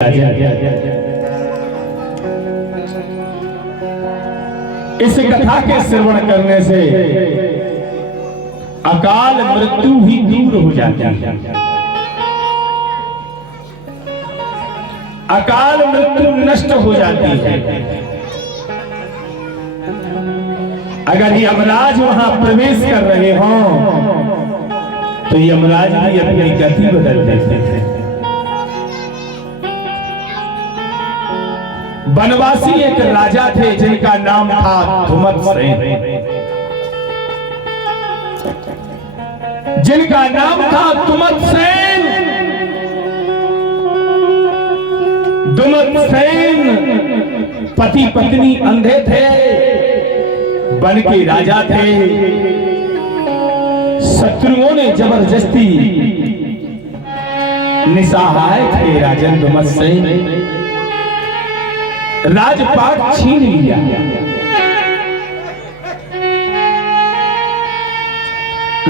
इस कथा के श्रवण करने से अकाल मृत्यु ही दूर हो जाती है। अकाल मृत्यु नष्ट हो जाती है। अगर यमराज वहां प्रवेश कर रहे हो तो यमराज भी अपनी गति बदल देते हैं। वनवासी एक राजा थे जिनका नाम था धुमत्सेन। जिनका नाम था धुमत्सेन। धुमत्सेन पति पत्नी अंधे थे, वन के राजा थे। शत्रुओं ने जबरदस्ती निसहाय थे राजन धुमत्सेन राजपाट छीन लिया।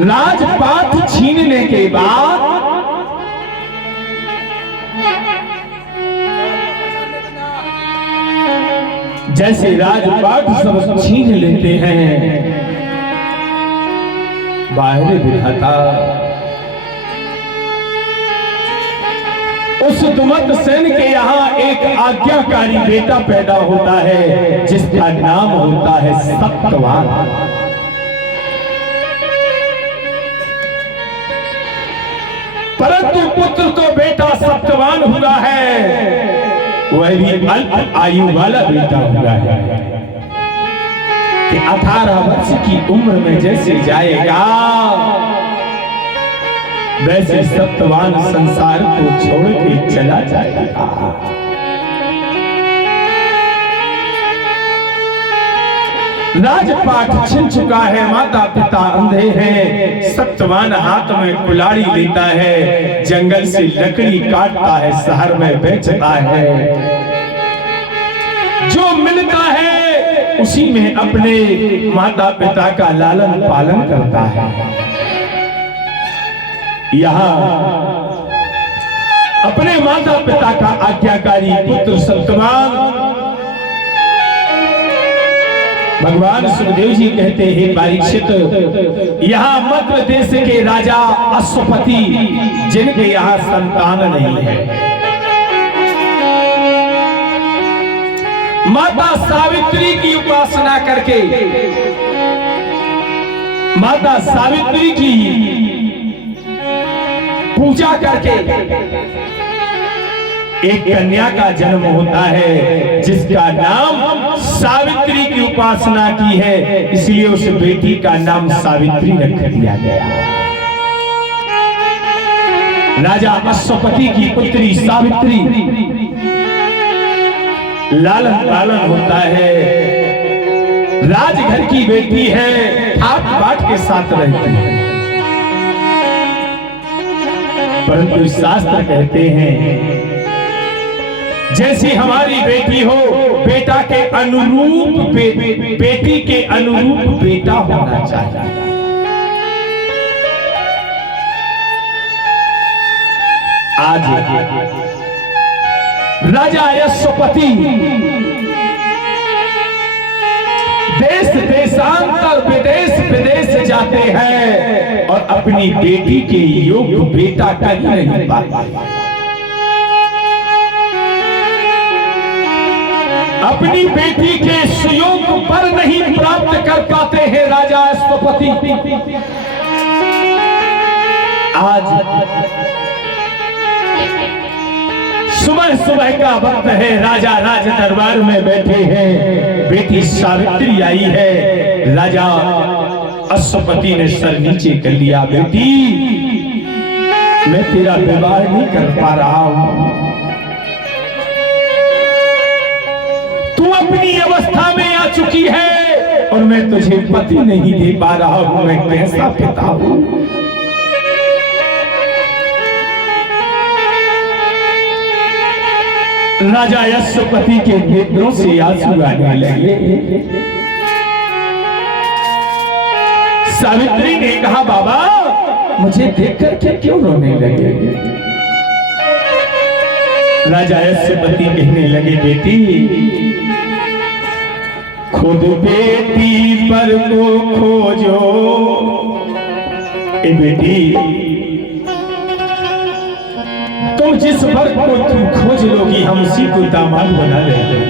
राजपाट छीनने के बाद जैसे राजपाट सब छीन लेते हैं, बाहर विधाता उस धुमत्सेन के यहाँ एक आज्ञाकारी बेटा पैदा होता है जिसका नाम होता है सत्यवान। परंतु पुत्र तो बेटा सत्यवान हुआ है, वह भी अल्प आयु वाला बेटा हुआ है कि 18 वर्ष की उम्र में जैसे जाएगा वैसे सत्यवान संसार को छोड़ के चला जाएगा। राजपाट छिन चुका है, माता पिता अंधे हैं। सत्यवान हाथ में कुल्हाड़ी लेता है, जंगल से लकड़ी काटता है, शहर में बेचता है। जो मिलता है उसी में अपने माता पिता का लालन पालन करता है। यहाँ अपने माता पिता का आज्ञाकारी पुत्र सत्यवान भगवान सुखदेव जी कहते हैं, परीक्षित यहाँ मध्य देश के राजा अश्वपति जिनके यहाँ संतान नहीं है, माता सावित्री की उपासना करके माता सावित्री की पूजा करके एक कन्या का जन्म होता है जिसका नाम सावित्री की उपासना की है, इसलिए उस बेटी का नाम सावित्री रख दिया गया। राजा अश्वपति की पुत्री सावित्री लालन पालन होता है, राजघर की बेटी है, ठाट बाट के साथ रहती है। परंतु शास्त्र कहते हैं जैसी हमारी बेटी हो, बेटा के अनुरूप बेटी के अनुरूप बेटा होना चाहिए। आज राजा अश्वपति देश देशांतर विदेश विदेश जाते हैं और अपनी बेटी के योग्य बेटा कहीं नहीं पाते। अपनी बेटी के सुयोग पर नहीं प्राप्त कर पाते हैं राजा अश्वपति। आज सुबह सुबह का वक्त है, राजा राज दरबार में बैठे हैं, बेटी सावित्री आई है। राजा अश्वपति ने सर नीचे कर लिया, बेटी मैं तेरा विवाह नहीं कर पा रहा हूं, तू अपनी अवस्था में आ चुकी है और मैं तुझे पति नहीं दे पा रहा हूं, मैं कैसा पिता हूं। राजा अश्वपति के नेत्रों से आंसू आने लगे। सावित्री ने कहा, बाबा मुझे देख करके क्यों रोने लगे? राजा अश्वपति कहने लगे, बेटी खुद बेटी पर को खोजो। ए बेटी, तुम जिस वर को तुम खोज लोगी हम उसी को दामाद बना लेंगे।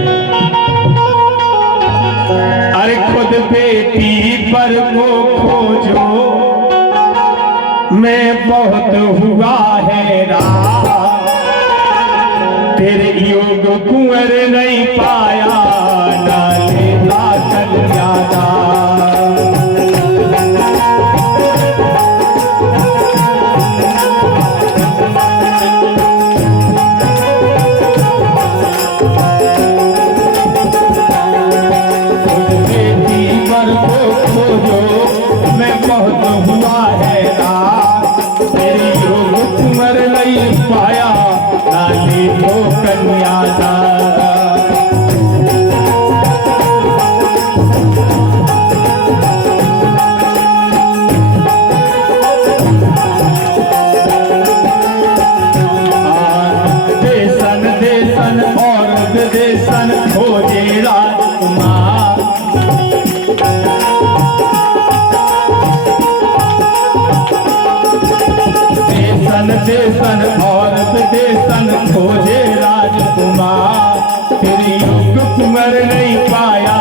अरे खुद बेटी पर को खोजो, मैं बहुत हुआ हैरान, तेरे योग कुंवर नहीं पाया, डाले लाखन ज्यादा। देसन खोजे राजकुमार, देसन देसन और विदेशन खोजे राजकुमार, तेरी युग कुंवर नहीं पाया,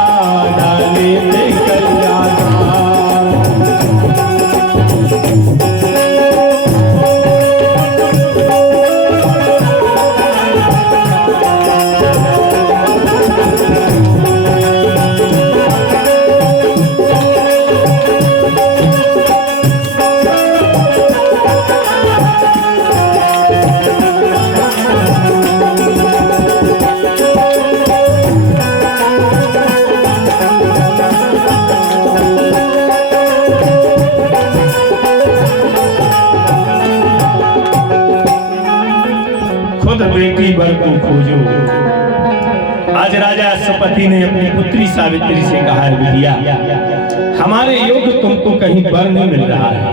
डाले लेकर जाना। बेटी वर को खोजो। आज राजा अश्वपति ने अपनी पुत्री सावित्री से कहा, बिटिया हमारे योग तुमको कहीं वर नहीं मिल रहा है,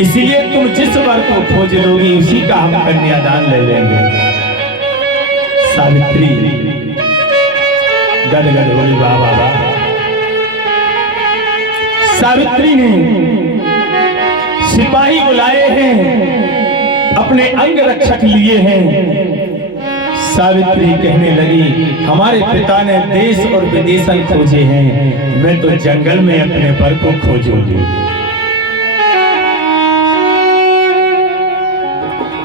इसलिए तुम जिस वर को खोज लोगी उसी का हम कन्यादान ले लेंगे। सावित्री गदगद बोली, वाह वाह वाह। सावित्री ने सिपाही बुलाए हैं, अपने अंग रक्षक लिए हैं। सावित्री कहने लगी, हमारे पिता ने देश और विदेशन खोजे हैं, मैं तो जंगल में अपने वर को खोजूंगी।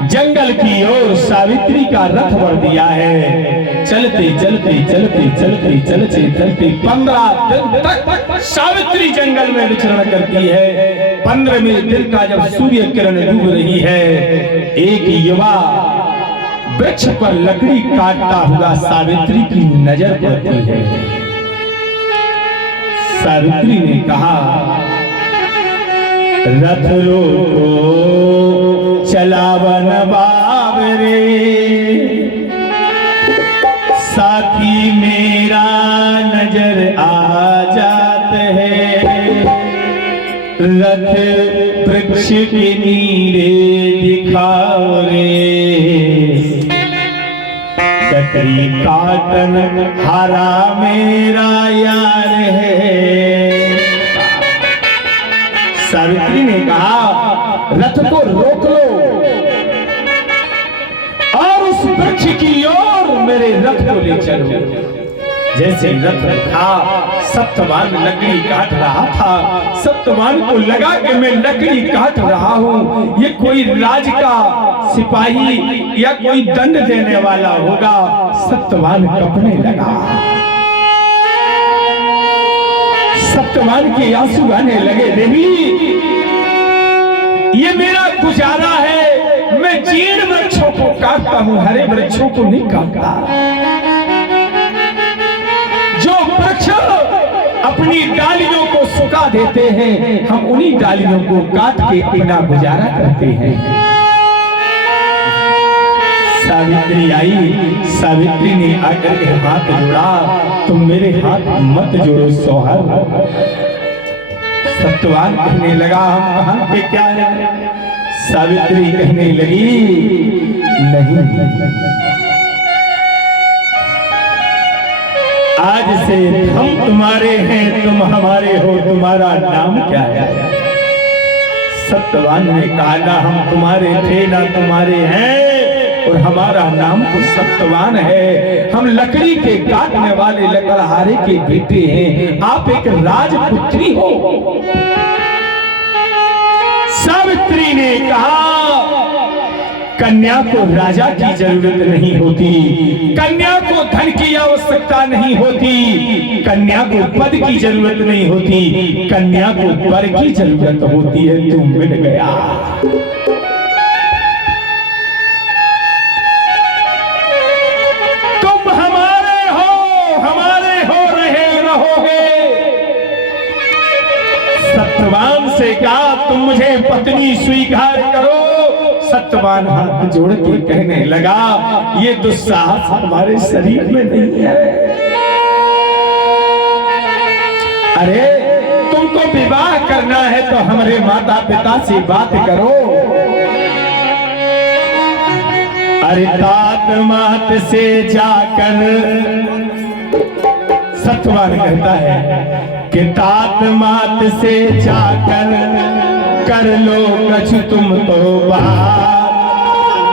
जंगल की ओर सावित्री का रथ बढ़ दिया है। चलते चलते चलते चलते चलते चलते 15 दिन तक सावित्री जंगल में विचरण करती है। 15वें दिन का जब सूर्य किरण डूब रही है, एक युवा वृक्ष पर लकड़ी काटता हुआ सावित्री की नजर पड़ती है। सावित्री ने कहा, रथ रोको चलावन बाबरे, साथी मेरा नजर आ जात है, रथ वृक्ष के नीरे दिखाओ रे, कतरी काटन हरा मेरा यार है। सावित्री ने कहा, रथ को रोक लो और उस वृक्ष की ओर मेरे रथ को ले चलो। जैसे रथ था, सप्तवान लकड़ी काट रहा था। सप्तवान को लगा कि मैं लकड़ी काट रहा हूं, ये कोई राज का सिपाही या कोई दंड देने वाला होगा। सप्तवान कपने लगा, सप्तवान के आंसू आने लगे। देवी, ये मेरा गुजारा है, मैं जीर्ण वृक्षों को काटता हूं, हरे वृक्षों को नहीं काटता। जो वृक्ष अपनी डालियों को सुखा देते हैं, हम उन्हीं डालियों को काट के अपना गुजारा करते हैं। सावित्री आई। सावित्री ने आकर के हाथ जोड़ा, तुम मेरे हाथ मत जोड़ो सोहर। सत्यवान कहने लगा, हम कहां पे क्या है। सावित्री कहने लगी, नहीं। आज से हम तुम्हारे हैं, तुम हमारे हो, तुम्हारा नाम क्या है? सत्यवान ने कहा ना हम तुम्हारे थे ना तुम्हारे हैं, और हमारा नाम तो सत्यवान है। हम लकड़ी के काटने वाले लकड़हारे के बेटे हैं, आप एक राजपुत्री हो। सावित्री ने कहा कन्या को राजा की जरूरत नहीं होती, कन्या को धन की आवश्यकता नहीं होती, कन्या को पद की जरूरत नहीं होती, कन्या को वर की जरूरत होती है। तू मिल गया। तुम हमारे हो रहे रहोगे। सत्यवान से कहा तुम मुझे पत्नी स्वीकार करो। सत्यवान हाथ जोड़ के कहने लगा ये दुस्साहस हमारे शरीर में नहीं है। अरे तुमको विवाह करना है तो हमारे माता पिता से बात करो। अरे तात मात से जाकर, सत्यवान कहता है कि तात मात से जाकर कर लो कछ तुम तो बात,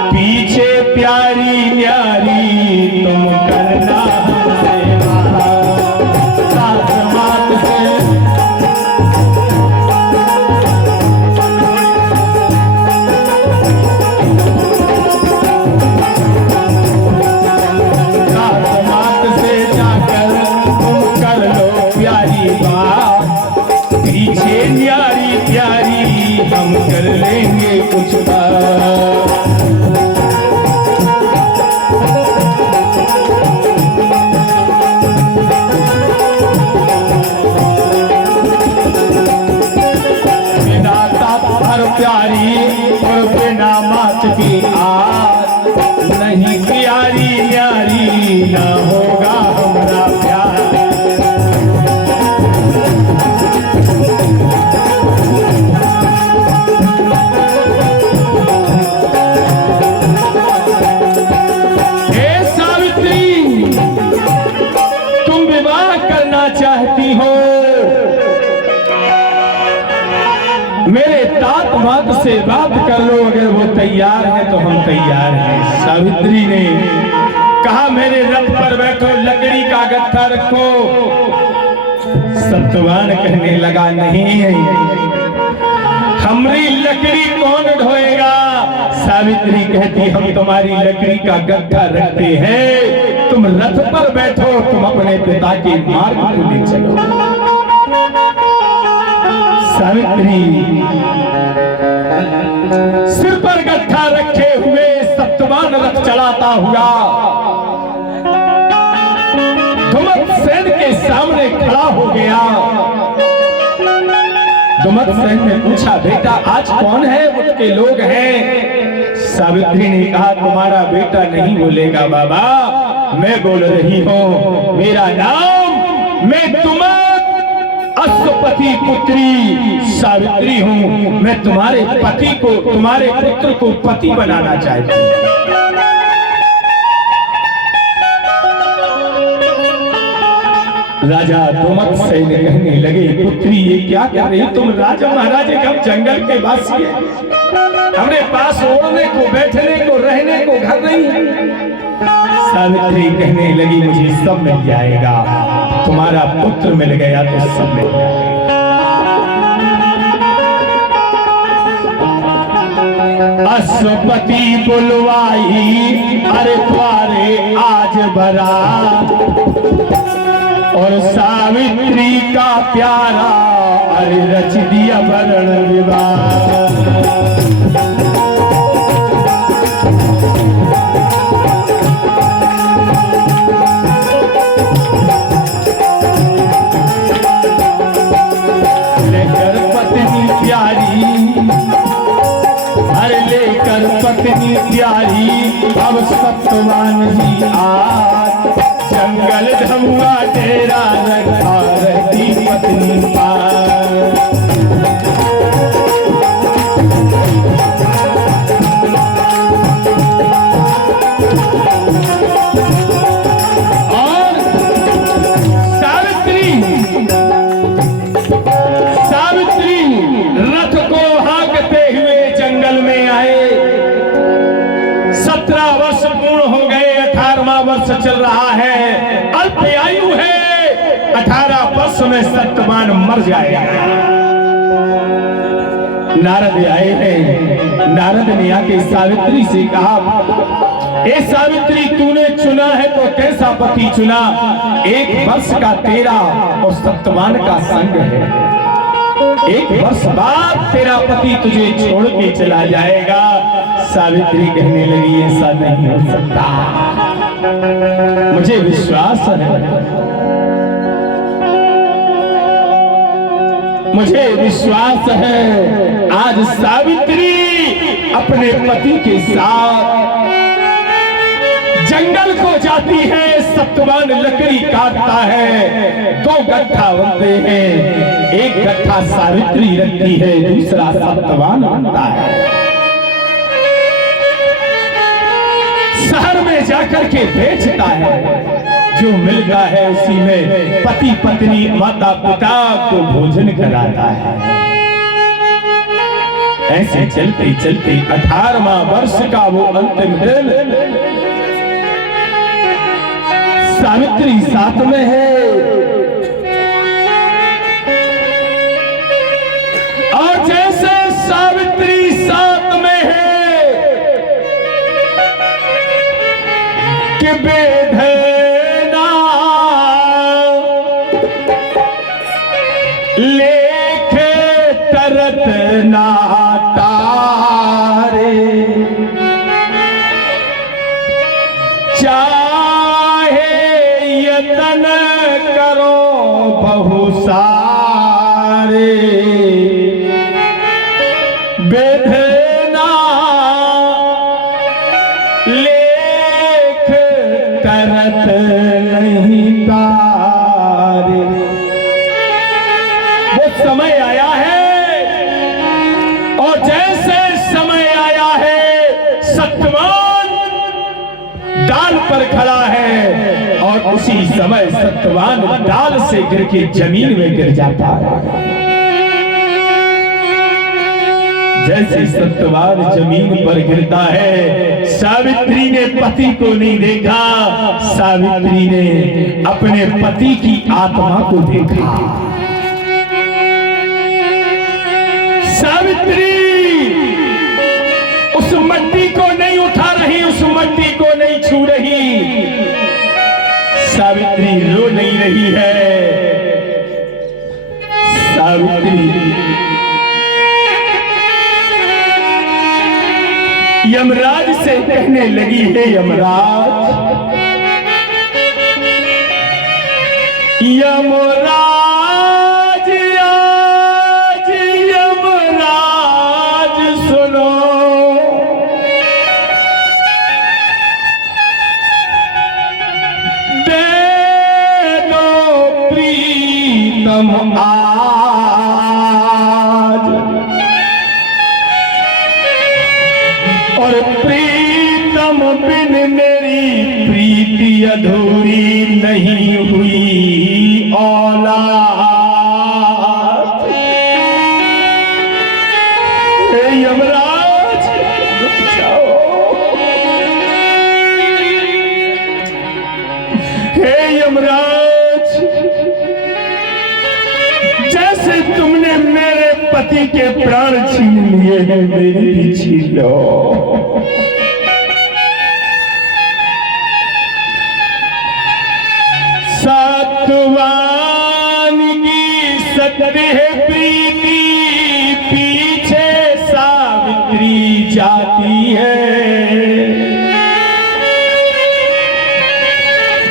पीछे प्यारी न्यारी तुम करना हमसे बात। तात मात से जाकर तुम कर लो प्यारी बात, पीछे न्यारी प्यारी हम कर लेंगे कुछ बात। बिना तात हर प्यारी और बिना मात की आस, नहीं प्यारी न्यारी ना होगा हमारा प्यार। चाहती हो मेरे तात मात से बात कर लो, अगर वो तैयार है तो हम तैयार हैं। सावित्री ने कहा मेरे रथ पर बैठो, लकड़ी का गट्ठा रखो। सत्यवान कहने लगा नहीं, हमारी लकड़ी कौन ढोएगा? सावित्री कहती हम तुम्हारी लकड़ी का गट्ठा रखते हैं, तुम रथ पर बैठो, तुम अपने पिता के मार्ग को ले चलो। सावित्री सिर पर गट्ठा रखे हुए सत्यवान रथ चलाता हुआ धुमतसेन के सामने खड़ा हो गया। धुमतसेन ने पूछा बेटा आज कौन है? उसके लोग हैं। सावित्री ने कहा तुम्हारा बेटा नहीं बोलेगा बाबा, मैं बोल रही हूँ, मेरा नाम, मैं तुम्हारे अश्वपति पुत्री सावित्री हूँ। मैं तुम्हारे पति को, तुम्हारे पुत्र को पति बनाना चाहती हूँ। राजा धुमतसेन कहने लगे पुत्री ये क्या कर रही? तुम राजा महाराज हम जंगल के वासी हैं, हमने पास ओढ़ने को, बैठने को, रहने को घर नहीं है। सावित्री कहने लगी मुझे सब मिल जाएगा, तुम्हारा पुत्र मिल गया तो सब मिल जाएगा। अश्वपति बुलवाई अरे द्वारे आज भरा, और सावित्री का प्यारा अरे रच दिया वर्ण विवाह। पत्नी प्यारी अब सत्यवान जी आज, जंगल धमुआ तेरा रखा रहती पत्नी पार। और सावित्री रथ को हाँकते हुए जंगल में आए। 17 वर्ष पूर्ण हो गए, 18वां वर्ष चल रहा है, अल्प आयु है, 18 वर्ष में सत्यवान मर जाएगा। नारद आए हैं। नारद ने आके सावित्री से कहा, ए सावित्री, तूने चुना है तो कैसा पति चुना? 1 वर्ष का तेरा और सत्यवान का संग है। 1 वर्ष बाद तेरा पति तुझे छोड़ के चला जाएगा। सावित्री कहने लगी, ऐसा नहीं हो सकता, मुझे विश्वास है, मुझे विश्वास है। आज सावित्री अपने पति के साथ जंगल को जाती है। सत्यवान लकड़ी काटता है, 2 गट्ठा बनते हैं, 1 गट्ठा सावित्री रखती है, दूसरा सत्यवान बनता है। शहर में जाकर के बेचता है, जो मिलता है उसी में पति पत्नी माता पिता को भोजन कराता है। ऐसे चलते चलते 18वां वर्ष का वो अंतिम दिन, सावित्री साथ में है और जैसे सावित्री साथ में है कि बेधना लेखे तरत ना तारे, चाहे यतन करो बहु सारे, बेधना लेख तरत नहीं तारे। वो समय आया है और जैसे समय आया है, सत्यवान डाल पर खड़ा है और उसी समय सत्यवान डाल से गिर के जमीन में गिर जाता है। जैसे सत्यवान जमीन पर गिरता है, सावित्री ने पति को नहीं देखा, सावित्री ने अपने पति की आत्मा को देखा। सावित्री उस मट्टी को नहीं उठा रही, उस मट्टी को नहीं छू रही, सावित्री रो नहीं रही है। सावित्री यमराज से कहने लगी, है यमराज, यमराज आज यमराज सुनो, दे दो प्रीतम और प्रीतम बिन मेरी प्रीति अधूरी नहीं हुई औलाद। हे यमराज, रुक जाओ। हे यमराज, जैसे तुमने मेरे पति के प्राण छीन लिए हैं, मेरे भी छीन लो। सत्यवान की सत्य है प्रीति, पीछे सावित्री जाती है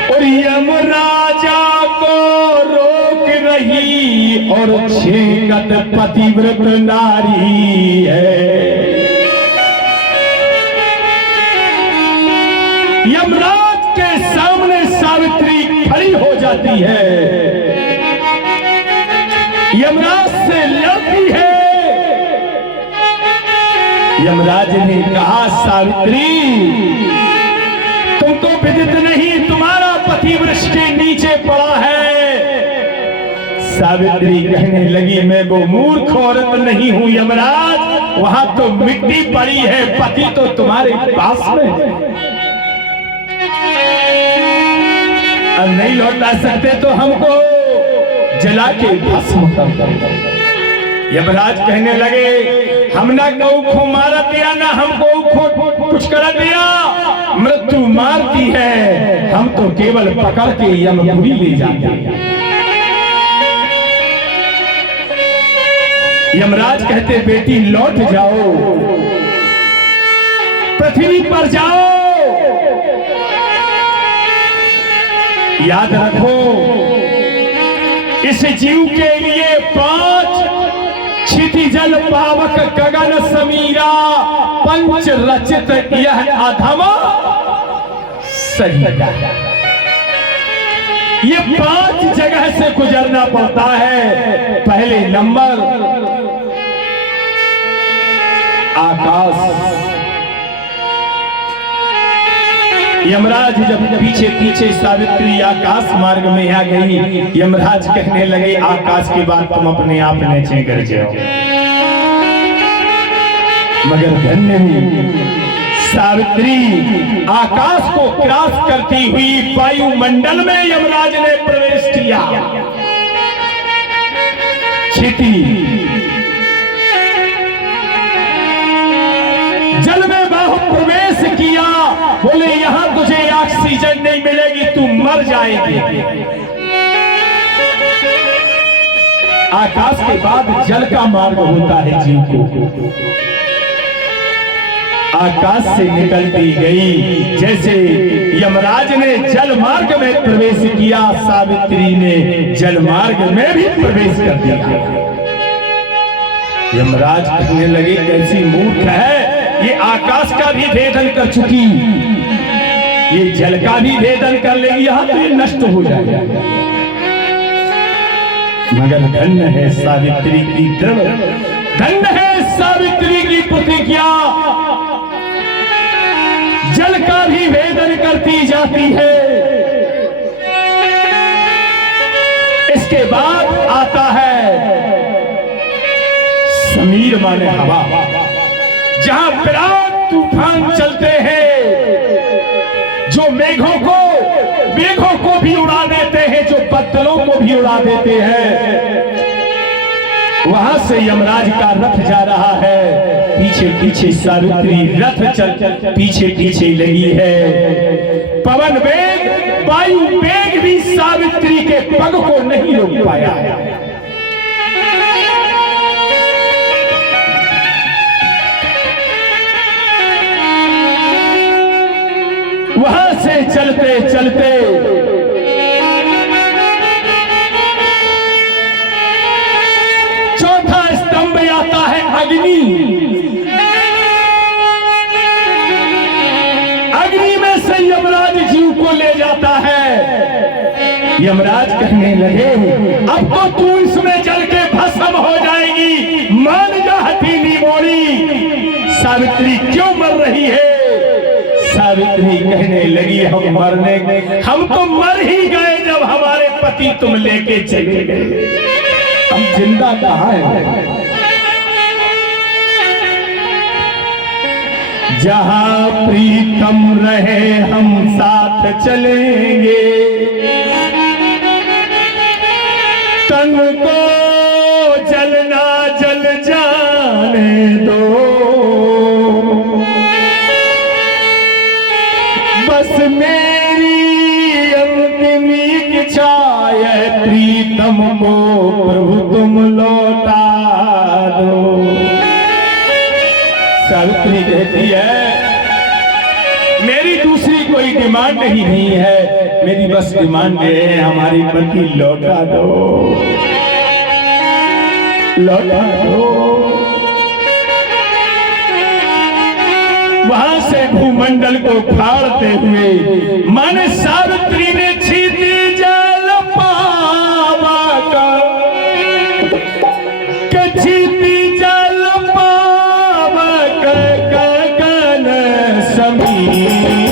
और यमराजा को रोक रही और छेकत पतिव्रत नारी है। यमराज के सामने सावित्री खड़ी हो जाती है, यमराज से लड़ती है। यमराज ने कहा, सावित्री तुम तुमको विदित नहीं, तुम्हारा पति वृक्ष के नीचे पड़ा है। सावित्री कहने लगी, मैं वो मूर्ख औरत नहीं हूं यमराज, वहां तो मिट्टी पड़ी है, पति तो तुम्हारे पास में है। अब नहीं लौटा सकते तो हमको जला के भस्म कर दो। यमराज कहने लगे, हम ना गऊ को मारा दिया, ना हमको कुछ कर दिया, मृत्यु मारती है, हम तो केवल पकड़ के यमपुरी ले जाते हैं। यमराज कहते, बेटी लौट जाओ, पृथ्वी पर जाओ, याद रखो इस जीव के लिए 5 क्षितिजल पावक गगन समीरा पंच रचित यह अधम शरीर। ये 5 जगह से गुजरना पड़ता है। पहले नंबर आकाश। यमराज जब पीछे पीछे सावित्री आकाश मार्ग में आ गई, यमराज कहने लगे, आकाश के बाद तुम अपने आप नीचे कर जाओ। मगर धन्य सावित्री आकाश को क्रॉस करती हुई वायुमंडल में यमराज ने प्रवेश किया। क्षिति जल में बाहु प्रवेश किया, बोले यहां तुझे ऑक्सीजन नहीं मिलेगी, तू मर जाएगी। आकाश के बाद जल का मार्ग होता है जीव को। आकाश से निकलती गई, जैसे यमराज ने जल मार्ग में प्रवेश किया, सावित्री ने जल मार्ग में भी प्रवेश कर दिया। यमराज कहने लगे, कैसी मूर्ख है, ये आकाश का भी भेदन कर चुकी, ये जल का भी भेदन कर लेगी, यहां तो ये नष्ट हो जाएगा। मगर धन्य है सावित्री की दृढ़, धन्य है सावित्री की प्रतिज्ञा, जल का भी भेदन करती जाती है। इसके बाद आता है समीर माने हवा, जहां विराट तूफान चलते हैं, जो मेघों को भी उड़ा देते हैं, जो बदलों को भी उड़ा देते हैं। वहां से यमराज का रथ जा रहा है, पीछे पीछे सावित्री रथ चल पीछे पीछे लगी है। पवन वेग वायु वेग भी सावित्री के पग को नहीं रोक पाया है। वहां से चलते चलते चौथा स्तंभ आता है अग्नि। अग्नि में से यमराज जीव को ले जाता है। यमराज कहने लगे, अब तो तू इसमें जल के भस्म हो जाएगी, मान जा हथेली मोड़ी। सावित्री क्यों मर रही है? सावित्री कहने लगी, हम तो मर ही गए जब हमारे पति तुम लेके चले गए, हम जिंदा कहाँ हैं? जहां प्रीतम रहे हम साथ चलेंगे, तन को जलना जल जाने दो, बस मेरी अंतिम इच्छा है, प्रीतम को प्रभु तुम लौटा दो। सावित्री कहती है, मेरी दूसरी कोई डिमांड ही नहीं है, मेरी बस डिमांड है हमारी पति लौटा दो, लौटा दो। वहां से भूमंडल को फाड़ते हुए मन सावित्री ने क्षिति जल पावक, क्षिति जल पावक गगन समीरा।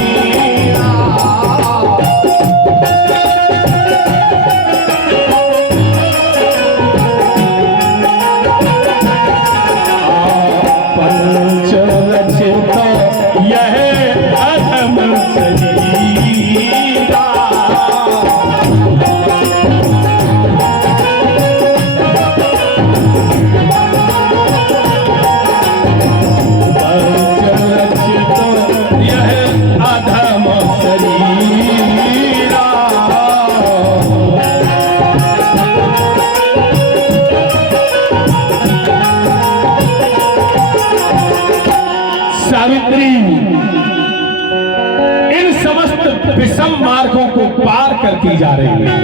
हीरा। सावित्री इन समस्त विषम मार्गों को पार करती जा रही है।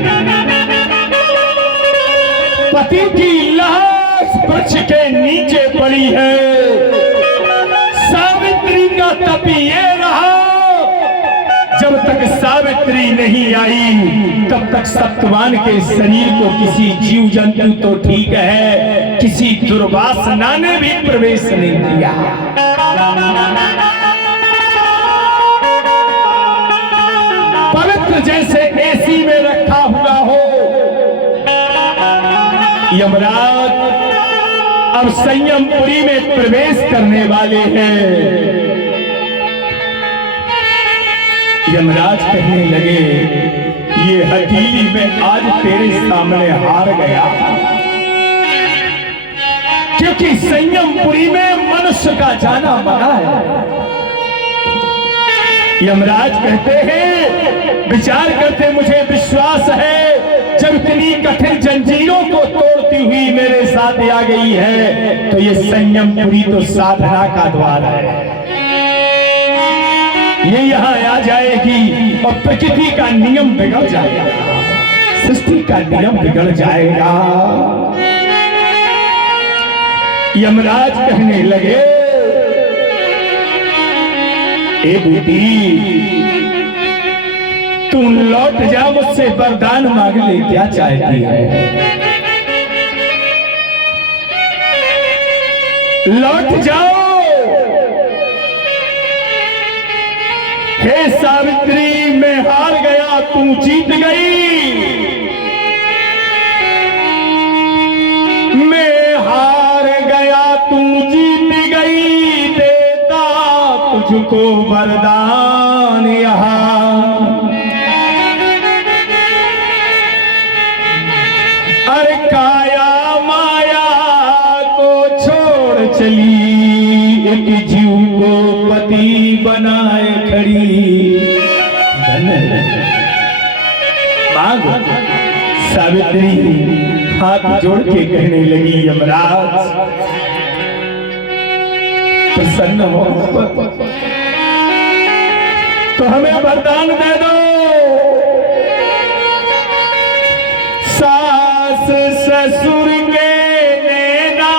पति की लाश वृक्ष के नीचे पड़ी है। सावित्री का तप ये रहा, जब तक सावित्री नहीं आई तब तक सत्यवान के शरीर को किसी जीव जंतु तो ठीक है, किसी दुर्वासना ने भी प्रवेश नहीं किया। पवित्र जैसे एसी में रखा हुआ हो, यमराज अब संयमपुरी में प्रवेश करने वाले हैं। यमराज कहने लगे, ये हथेली में आज तेरे सामने हार गया, क्योंकि संयमपुरी में मनुष्य का जाना मना है। यमराज कहते हैं, विचार करते मुझे विश्वास है, जब इतनी कठिन जंजीरों को तोड़ती हुई मेरे साथ आ गई है तो ये संयमपुरी तो साधना का द्वार है। ये यहाँ आ जाएगी और प्रकृति का नियम बिगड़ जाएगा, सृष्टि का नियम बिगड़ जाएगा। यमराज कहने लगे, ए बेटी तुम लौट जा, मुझसे वरदान मांग ले, क्या चाहती है? लौट जाओ। हे सावित्री, मैं हार गया, तू जीत गई। मैं हार गया, तू जीत गई, देता तुझको वरदान यहाँ। अरे काया माया को छोड़ चली, एक जीव को पति बनाए खड़ी। सावित्री हाथ जोड़ के कहने लगी, यमराज प्रसन्न हो तो हमें वरदान दे दो। सास ससुर के नैना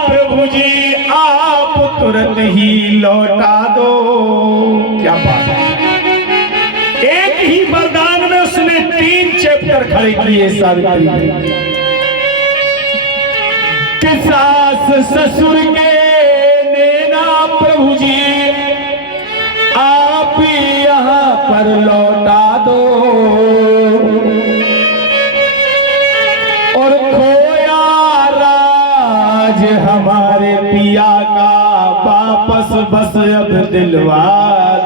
प्रभु जी आप तुरंत ही लौटा दो। क्या बात है, एक ही वरदान में उसने 3 चैप्टर खड़े किए सावित्री के। सास ससुर के नैना प्रभु जी आप यहाँ पर लौटा दो, और खोया राज हमारे पिया का वापस बस अब दिलवा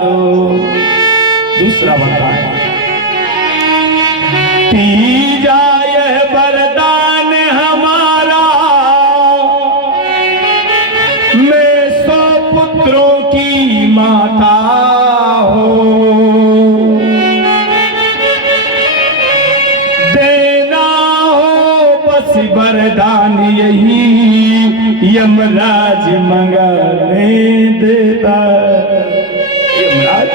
दो। दूसरा वरदान, तीजा यह वरदान हमारा, मैं 100 पुत्रों की माता हो, देना हो बस वरदान यही, यमराज मंगाने देता। यमराज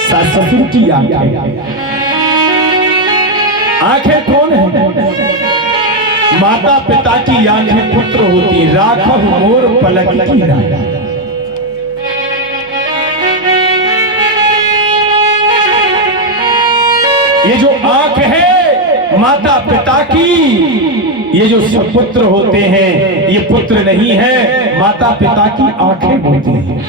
सास ससुर की आंखें, आंखें कौन है? माता पिता की आंखें पुत्र होती, राघव मोर पलक की रानी। ये जो आंख है माता पिता की, ये जो सुपुत्र होते हैं ये पुत्र नहीं है, माता पिता की आंखें होती हैं।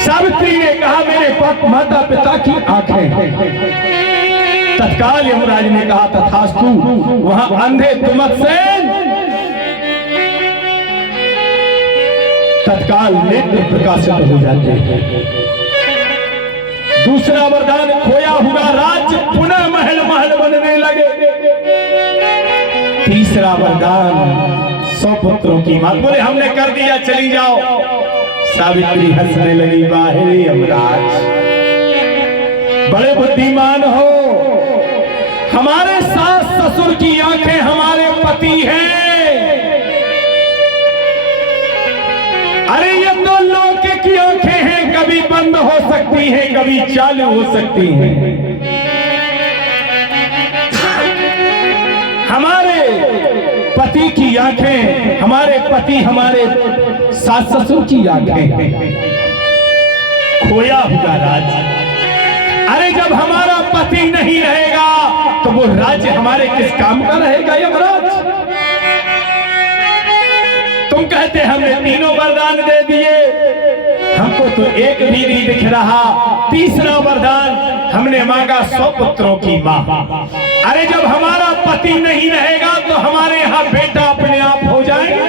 सावित्री ने कहा मेरे पास माता पिता की आंखें हैं। तत्काल यमराज ने कहा तथास्तु। वहां अंधे तुमत्सेन तत्काल नेत्र प्रकाशित हो जाते हैं। दूसरा वरदान, खोया हुआ राज्य पुनः महल महल बनने लगे। तीसरा वरदान, 100 पुत्रों की मां। बोले हमने कर दिया, चली जाओ। सावित्री हंसने लगी, बाहर यमराज बड़े बुद्धिमान हो, हमारे सास ससुर की आंखें हमारे पति हैं। अरे ये तो लौके की आंखें हैं, कभी बंद हो सकती हैं, कभी चालू हो सकती हैं। हमारे पति की आंखें, हमारे पति हमारे सास ससुर की आंखें, खोया हुआ राज्य। अरे जब हमारा पति नहीं रहेगा तो वो राज्य हमारे किस काम का रहेगा यमराज? तुम कहते हमने तीनों वरदान दे दिए, हमको तो एक भी नहीं दिख रहा। तीसरा वरदान हमने मांगा 100 पुत्रों की मां। अरे जब हमारा पति नहीं रहेगा तो हमारे यहां बेटा अपने आप हो जाएगा?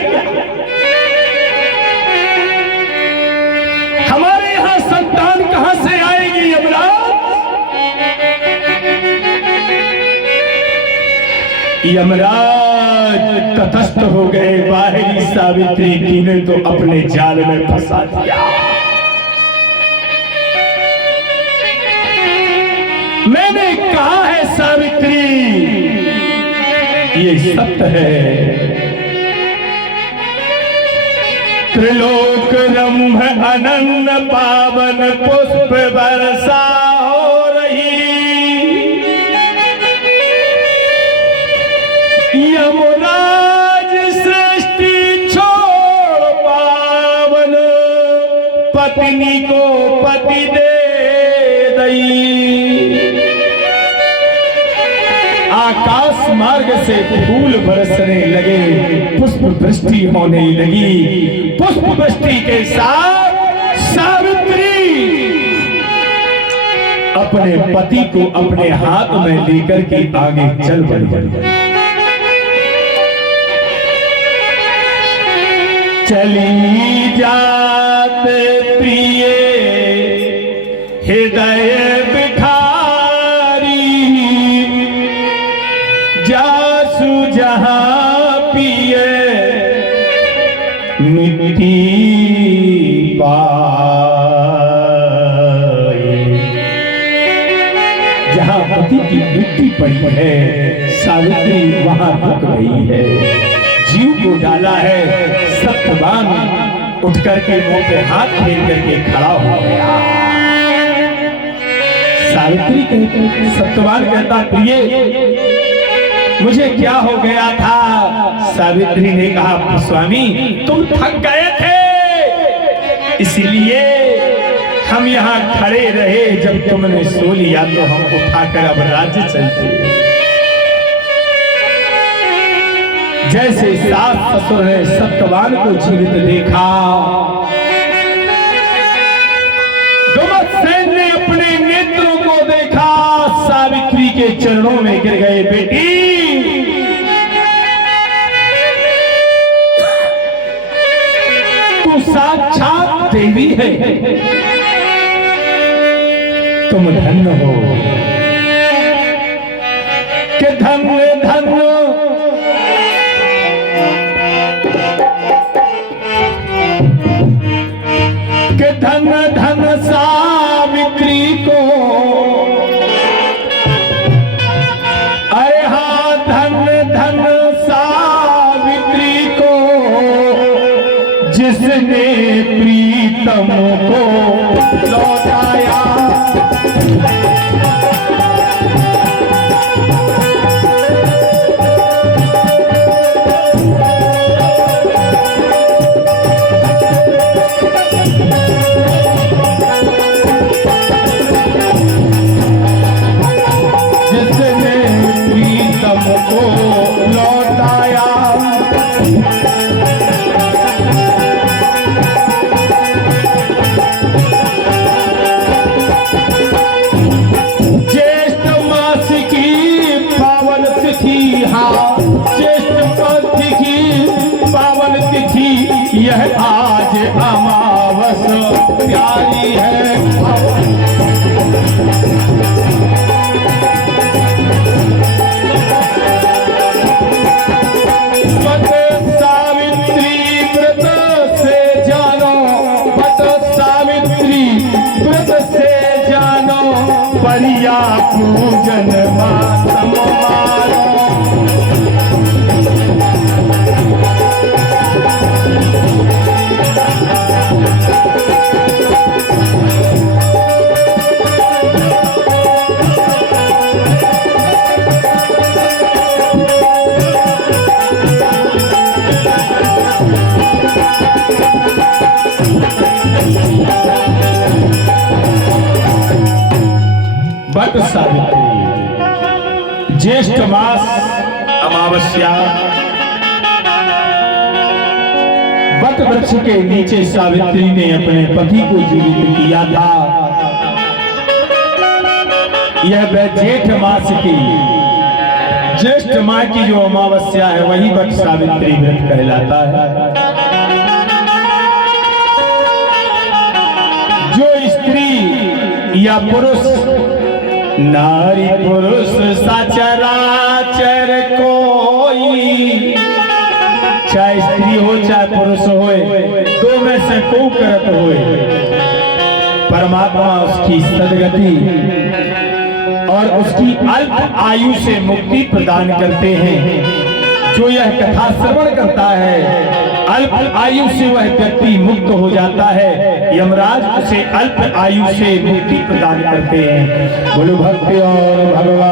हमारे यहां संतान कहां से आएगी यमराज? यमराज तटस्थ हो गए। बाहरी सावित्री जी ने तो अपने जाल में फंसा दिया। मैंने कहा है सावित्री, ये सत्य है। त्रिलोक रंभ अनन्य पावन पुष्प वर्षा हो रही। यमराज सृष्टि छोड़ पावन पत्नी को पति दे दई। आकाश मार्ग से फूल बरसने लगे, पुष्प वृष्टि होने लगी। पुष्प वृष्टि के साथ सावित्री अपने पति को अपने हाथ में लेकर के आगे चल पड़ी। चली जात प्रिय हृदय बिठारी, जासु जहां पिए मिट्टी पाए। जहां पति की मिट्टी पड़ी है, सावित्री वहां रुक गई है, जीव को डाला है। सत्यवान उठ करके मुंह पे हाथ फेर करके खड़ा हो गया। सावित्री कहती, सत्यवान कहता, प्रिय मुझे क्या हो गया था? सावित्री ने कहा, स्वामी तुम थक गए थे, इसलिए हम यहाँ खड़े रहे। जब तुमने सो लिया तो हम उठाकर अब राज्य चलते। जैसे सास ससुर ने सत्यवान को जीवित देखा, दुमत्सेन ने अपने नेत्रों को देखा, सावित्री के चरणों में गिर गए। बेटी, तू साक्षात देवी है, तुम धन्य हो। कि धन्य धन्य धन धन सावित्री को, अरे हाँ धन धन सावित्री को, जिसने प्रीतम को लौटाया। परिया पूजन मातम मारो। वट सावित्री, ज्येष्ठ मास अमावस्या, वट वृक्ष के नीचे सावित्री ने अपने पति को जीवित किया था। यह जेठ मास की ज्येष्ठ माह की जो अमावस्या है वही वट सावित्री व्रत कहलाता है। जो स्त्री या पुरुष, नारी पुरुष सचराचर कोई, चाहे स्त्री हो चाहे पुरुष हो, दो में से को करत होए, परमात्मा उसकी सदगति और उसकी अल्प आयु से मुक्ति प्रदान करते हैं। जो यह कथा श्रवण करता है, अल्प आयु से वह व्यक्ति मुक्त हो जाता है। यमराज उसे अल्प आयु से मुक्ति प्रदान करते हैं। बोलो भक्ति और भगवान